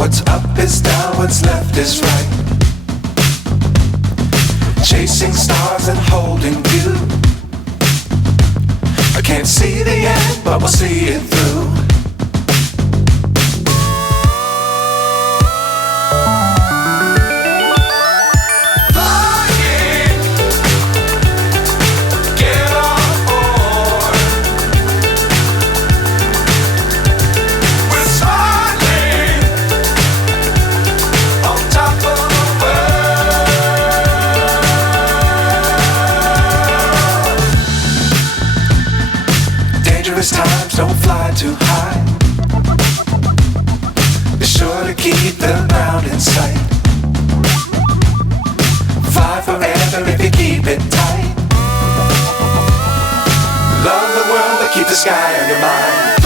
What's up is down, what's left is right. Chasing stars and holding you. I can't see the end, but we'll see it through. Dangerous times, don't fly too high. Be sure to keep the ground in sight. Fly forever if you keep it tight. Love the world, but keep the sky on your mind.